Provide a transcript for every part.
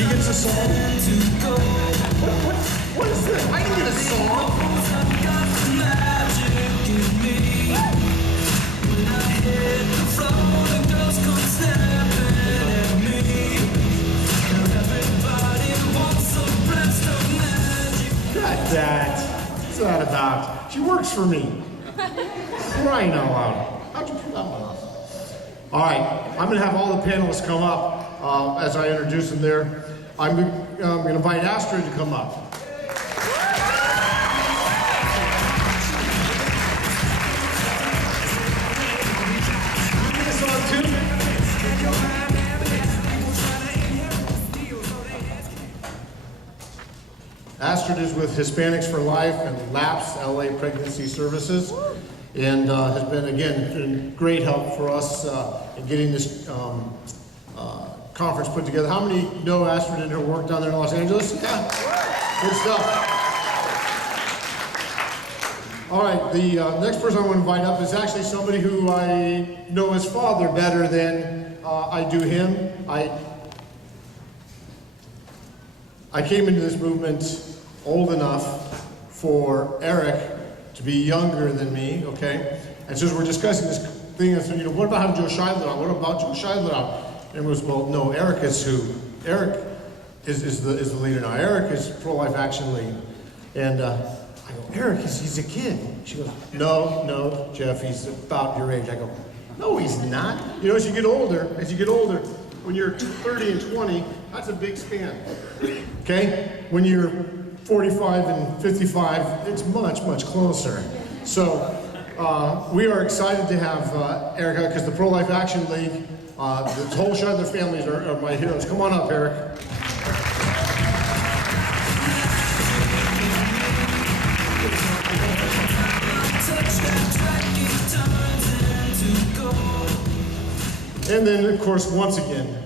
She gets a song? What is this? I can get a song. Got that. What's that about? She works for me. Crying out loud. How'd you pull that one off? All right, I'm gonna have all the panelists come up as I introduce them there. I'm gonna invite Astrid to come up. Astrid is with Hispanics for Life and LAPS, LA Pregnancy Services, and has been, again, great help for us in getting this conference put together. How many know Astrid and her work down there in Los Angeles? Yeah, good stuff. All right, the next person I want to invite up is actually somebody who I know his father better than I do him. I came into this movement old enough for Eric to be younger than me, okay? And since we're discussing this thing, I said, what about having Joe Scheidler on? What about Joe Scheidler on? And it was, well, no, Eric is who? Eric is the leader now. Eric is Pro-Life Action League. And I go, Eric, he's a kid. She goes, no, Jeff, he's about your age. I go, no, he's not. As you get older, when you're 30 and 20, that's a big span, okay? When you're 45 and 55, it's much, much closer. So we are excited to have Eric, because the Pro-Life Action League, the whole Scheidler families are my heroes. Come on up, Eric. And then, of course, once again,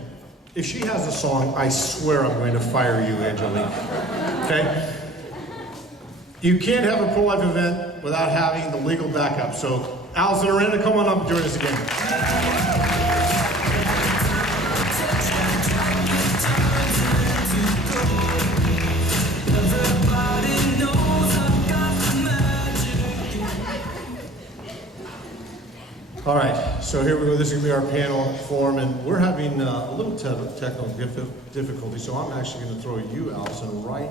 if she has a song, I swear I'm going to fire you, Angelique. Okay? You can't have a pro-life event without having the legal backup. So, Allison Aranda, come on up and join us again. All right, so here we go. This is going to be our panel forum, and we're having a little technical difficulty, so I'm actually going to throw you, Allison, right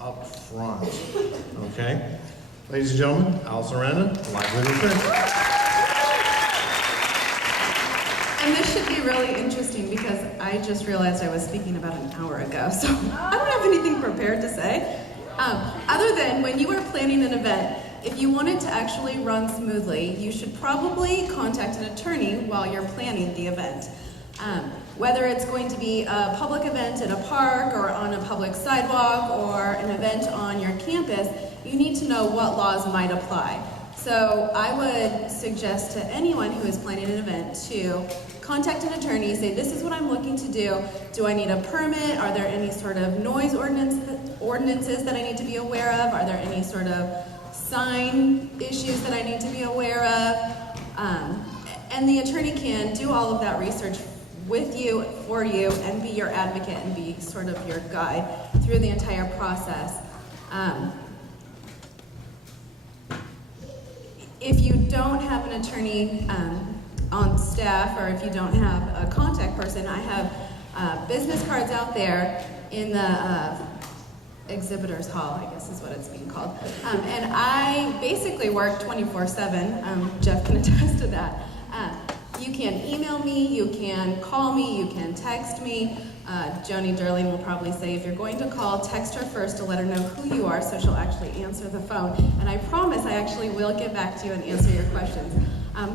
up front. Okay? Ladies and gentlemen, Allison Aranda, Live Living Friends. And this should be really interesting because I just realized I was speaking about an hour ago, so I don't have anything prepared to say. Other than when you are planning an event, if you want it to actually run smoothly, you should probably contact an attorney while you're planning the event. Whether it's going to be a public event in a park or on a public sidewalk or an event on your campus, you need to know what laws might apply. So I would suggest to anyone who is planning an event to contact an attorney, say, this is what I'm looking to do. Do I need a permit? Are there any sort of noise ordinances that I need to be aware of? Are there any sort of sign issues that I need to be aware of? And the attorney can do all of that research with you, for you, and be your advocate and be sort of your guide through the entire process. If you don't have an attorney on staff, or if you don't have a contact person, I have business cards out there in the exhibitors hall, I guess is what it's being called. And I basically work 24/7. Jeff can attest to that. You can email me, you can call me, you can text me. Joni Durling will probably say, if you're going to call, text her first to let her know who you are so she'll actually answer the phone. And I promise I actually will get back to you and answer your questions.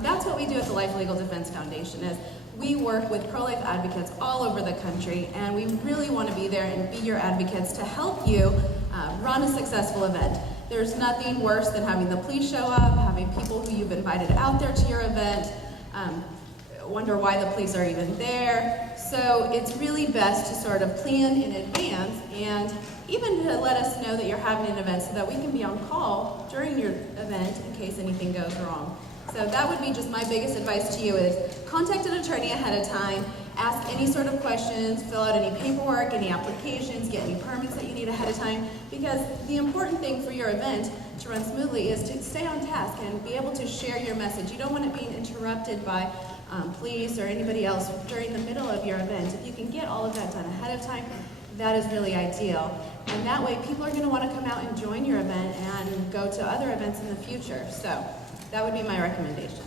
That's what we do at the Life Legal Defense Foundation is we work with pro-life advocates all over the country, and we really want to be there and be your advocates to help you run a successful event. There's nothing worse than having the police show up, having people who you've invited out there to your event, wonder why the police are even there. So it's really best to sort of plan in advance and even to let us know that you're having an event so that we can be on call during your event in case anything goes wrong. So that would be just my biggest advice to you is contact an attorney ahead of time Ask any sort of questions, fill out any paperwork, any applications, get any permits that you need ahead of time, because the important thing for your event to run smoothly is to stay on task and be able to share your message. You don't want it being interrupted by police or anybody else during the middle of your event. If you can get all of that done ahead of time, that is really ideal. And that way people are going to want to come out and join your event and go to other events in the future. So that would be my recommendation.